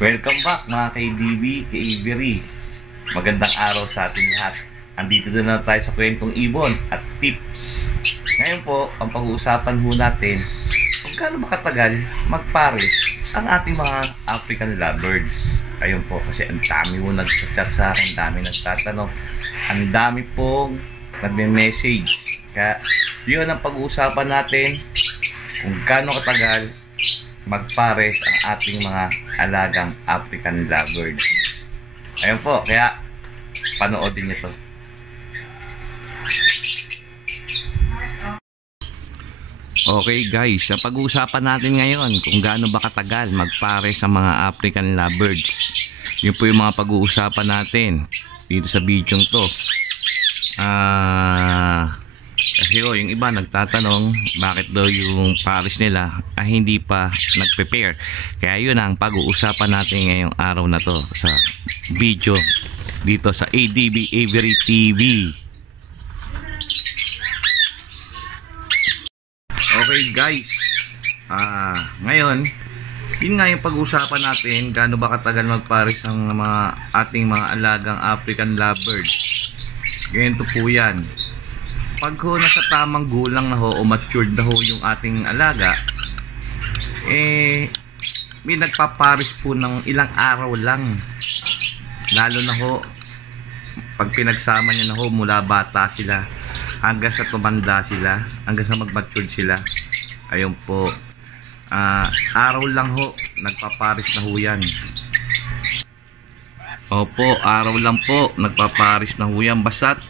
Welcome back mga ka-DB, ka-Avery. Magandang araw sa ating lahat. Andito na tayo sa kwentong ibon at tips. Ngayon po, ang pag-uusapan ho natin kung gaano ba katagal magpares ang ating mga African lovebirds. Ayun po, kasi ang dami po nag-chat sa akin, ang dami nagtatanong, ang dami pong nagme-message. Kaya yun ang pag-uusapan natin, kung gaano katagal magpares ang ating mga alagang African lovebirds. Ayun po, kaya panoodin nyo to. Okay guys, sa pag-uusapan natin ngayon kung gaano ba katagal magpares ang mga African lovebirds. Yun po yung mga pag-uusapan natin dito sa video to. Kasi yung iba nagtatanong bakit daw yung pares nila hindi pa nagprepare. Kaya yun ang pag-uusapan natin ngayong araw na to sa video dito sa ADB Avery TV. Okay guys, ngayon yun nga yung pag-uusapan natin, gaano ba katagal magpares ang mga ating mga alagang African lovebirds. Ganito po yan. Pag ho nasa tamang gulang na ho o matured na ho yung ating alaga, may nagpapares po ng ilang araw lang. Lalo na ho pag pinagsama niya na ho mula bata sila hanggang sa tumanda sila, hanggang sa mag-matured sila. Ayun po, araw lang ho nagpapares na ho yan. Opo, araw lang po nagpapares na ho yan. Basta't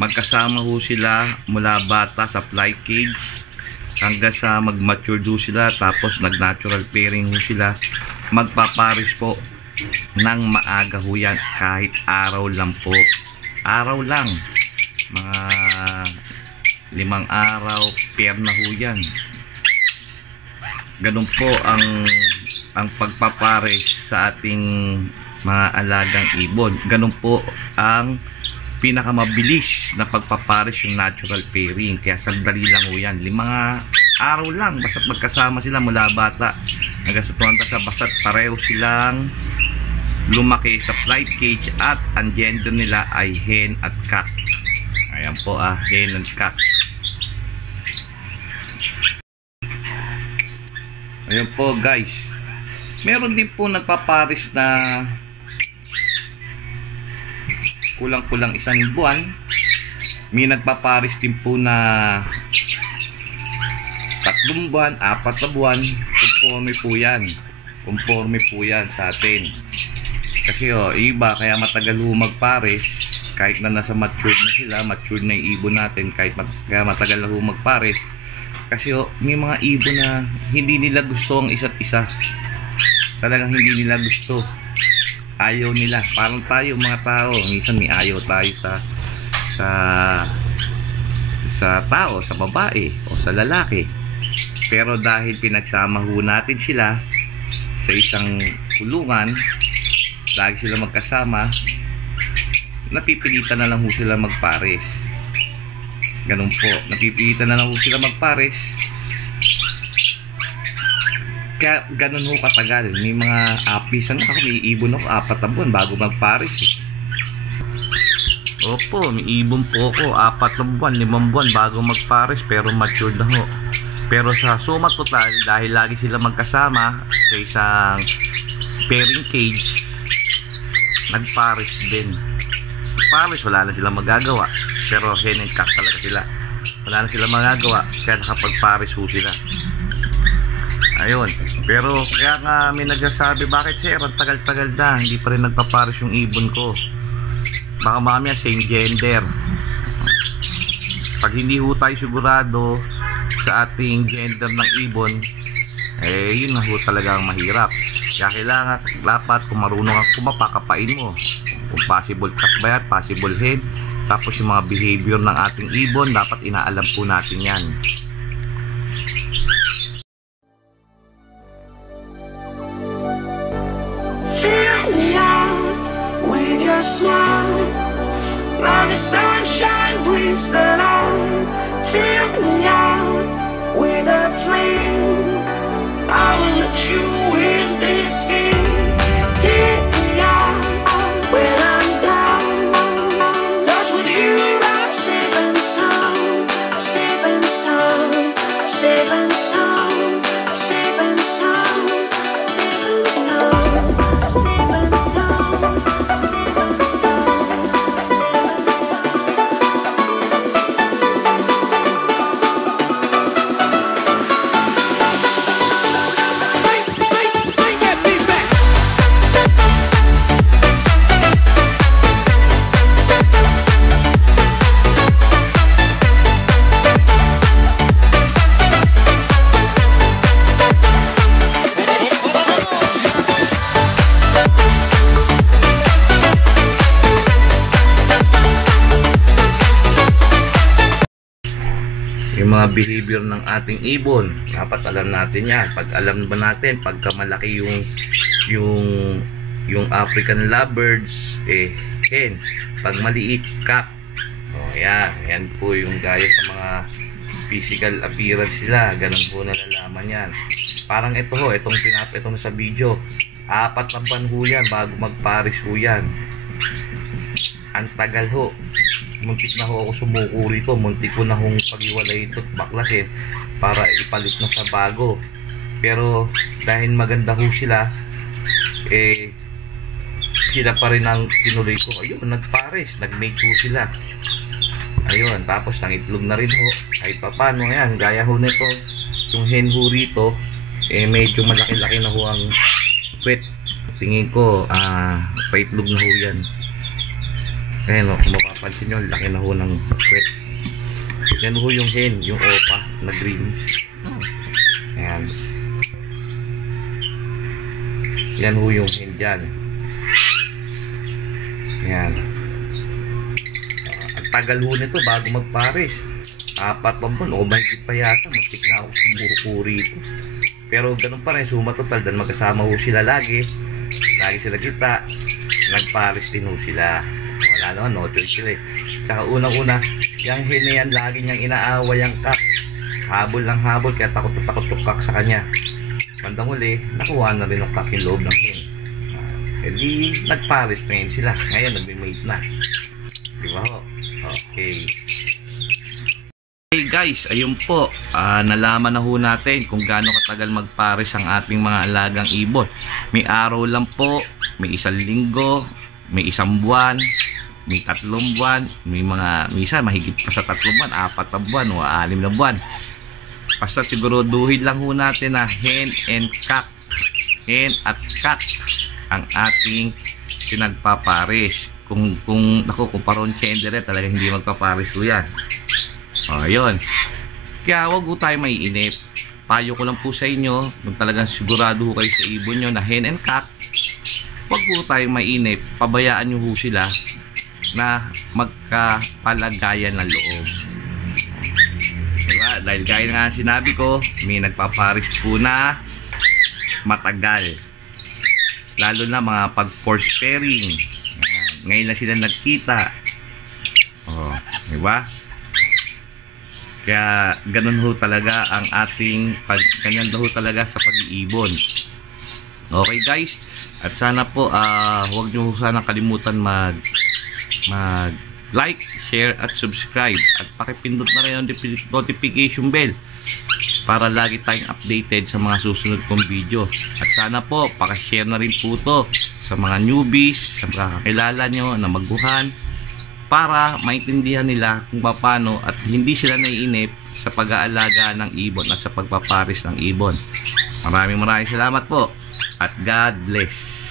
magkasama ho sila mula bata sa fly cage hanggang sa mag-mature ho sila, tapos nag-natural pairing ho sila, magpapares po ng maaga ho yan. Kahit araw lang po, araw lang, mga 5 araw pair na ho yan. Ganun po ang pagpapares sa ating mga alagang ibon. Ganun po ang pinakamabilis na pagpapares yung natural pairing. Kaya sandali lang ho yan, 5 araw lang, basta't magkasama sila mula bata hanggang sa tumanda sa, basta't pareho silang lumaki sa flight cage at ang gender nila ay hen at cock. Ayan po, hen and cock. Ayan po guys, meron din po nagpapares na kulang-kulang 1 buwan. May nagpapares din po na 3 buwan, 4 na buwan. Conforme po yan. Conforme po yan sa atin. Kasi iba kaya matagal ho magpares kahit na nasa matured na sila, matured na yung ibon natin, kaya matagal na ho magpares. Kasi may mga ibon na hindi nila gusto ang isa't isa. Talagang hindi nila gusto. Ayaw nila. Parang tayo mga tao, minsan may ayaw tayo sa tao, sa babae o sa lalaki. Pero dahil pinagsama ho natin sila sa isang kulungan, lagi sila magkasama, napipilitan na lang ho sila magpares. Ganun po, napipilitan na lang ho sila magpares. Kaya ganun ho katagal. May mga apisan ako, may ibon ako 4 na buwan bago magpares. Opo, may ibon po ako 4 na buwan, 5 buwan bago magpares, pero matured na ho. Pero sa suma total, dahil lagi sila magkasama sa isang pairing cage, nagpares din. Pares, wala na silang magagawa. Pero hen and cock talaga sila. Wala na silang magagawa, kaya nakapagpares ho sila. Ayun. Pero kaya nga may nagsasabi, bakit sir, ang tagal-tagal na, hindi pa rin nagpapares yung ibon ko. Baka mamaya same gender. Pag hindi ho tayo sigurado sa ating gender ng ibon, yun na ho talaga ang mahirap. Kaya kailangan, dapat kung marunong kang kumapakapain mo, kung possible cock ba yan, possible hen, tapos yung mga behavior ng ating ibon, dapat inaalam po natin yan. Fill me out with your smile, now the sunshine brings the light. Fill me out with a flame, I will let you in. yung mga behavior ng ating ibon. Dapat alam natin yan. Pag alam ba natin, pagka malaki yung African lovebirds, hen. Pag maliit, cock. Yan po yung gaya sa mga physical appearance sila. Ganun po nalalaman yan. Parang itong sa video, 4 na buwan ho yan bago magparis ho yan. Ang tagal ho. Muntik na ho ako sumuko rito. Muntik ko na hong pag-iwalay ito at baklasin para ipalit na sa bago. Pero dahil maganda ho sila, sila pa rin ang tinuloy ko. Ayun, nagpares, nag-mate ho sila. Ayun, tapos nangitlog na rin ho. Kahit pa paano, yan, gaya ho nito, yung hen ho rito, medyo malaki-laki na ho ang kwet. Tingin ko, paitlog na ho yan. Ayan o, kung mapapansin nyo, laki na ho ng kwet. Yan ho yung hen, yung opa na green. Ayan. Yan ho yung hen dyan. Ayan. Ang tagal ho nito bago magpares. 4 na buwan o mahigit pa yata. Muntik na ako sumuko rito. Pero ganun pa rin, suma total dahil magkasama ho sila lagi. Lagi sila kita. Nagpares din ho sila. Wala naman, no choice sila. Saka unang-una, yung hen na yan, lagi niyang inaaway ang cock. Habol lang habol, kaya takot yung cock sa kanya. Bandang huli, nakuha na rin ang cock yung loob ng hen. Di nagpares na yun sila. Ngayon, nagme-mate na. Diba ho? Okay. Hey guys, ayun po. Nalaman na ho natin kung gaano katagal magpares ang ating mga alagang ibon. May araw lang po, may 1 linggo, may 1 buwan, may 3 buwan, may minsan mahigit pa sa 3 buwan, 4 na buwan o 6 na buwan. Basta siguraduhin lang ho natin na hen and cock, hen at cock ang ating pinagpapares. Kung paron gender talaga hindi magpapares ho yan. Ayun. Kaya wag ho tayo maiinip. Payo ko lang po sa inyo, kung talagang sigurado ho kayo sa ibon nyo na hen and cock, wag po tayo mainip, pabayaan nyo ho sila na magkapalagayan ng loob. Diba? Dahil gaya nga sinabi ko, may nagpaparis po na matagal. Lalo na mga pag-force pairing. Ngayon na sila nagkita. Diba? Kaya ganun ho talaga ang ating ganyan ho talaga sa pag-iibon. Okay guys? At sana po huwag niyo sana kalimutan mag like, share at subscribe at pakipindot na rin ang notification bell para lagi tayong updated sa mga susunod kong video. At sana po paki-share na rin po to sa mga newbies, sa mga kakilala nyo na maguhan, para maintindihan nila kung paano at hindi sila naiinip sa pag-aalaga ng ibon at sa pagpaparis ng ibon. Maraming salamat po at God bless.